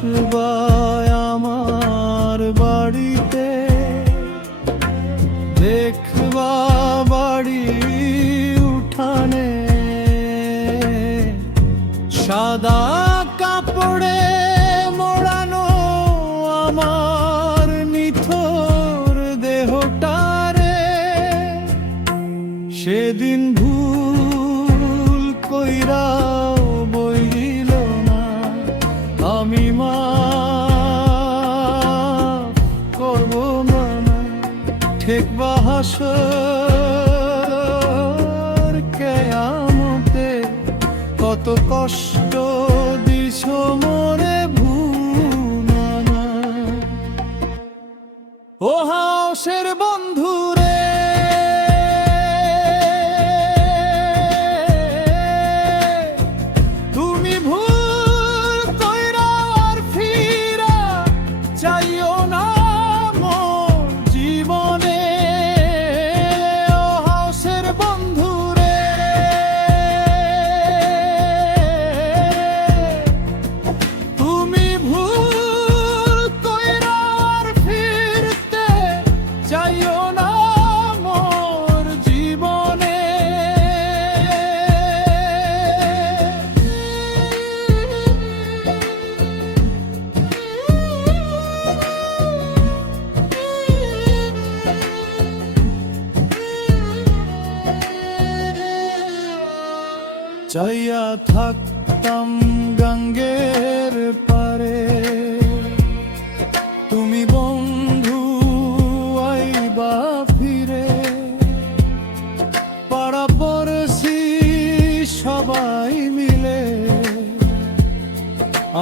আসবা আমার বাড়িতে, দেখবা বাড়ি উঠানে সাদা কাপড়ে মোড়ানো আমার নিথর দেহটারে। সেদিন ভুল কইরাও বইল না, আমি মাফ করব না। ঠেকবা হাসর কিয়ামতে, কত কষ্ট দিছ মোরে ভুলানা। ও হাসের বন্ধু রে, তুমি ভুল কইরা আর ফিরা চাইও না মোর জীবনে। ও হাসের বন্ধু রে, তুমি ভুল কইরা আর ফিরতে চাইও না মোর জীবনে। চাইয়া থাকতাম গঙ্গের পারে, তুমি বন্ধু আইবা ফিরে। পাড়া পড়শি সবাই মিলে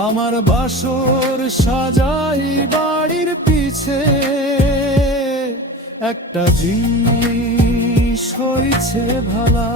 আমার বাসর সাজাই বাড়ির পিছে। একটা জিনিস হইছে ভালা,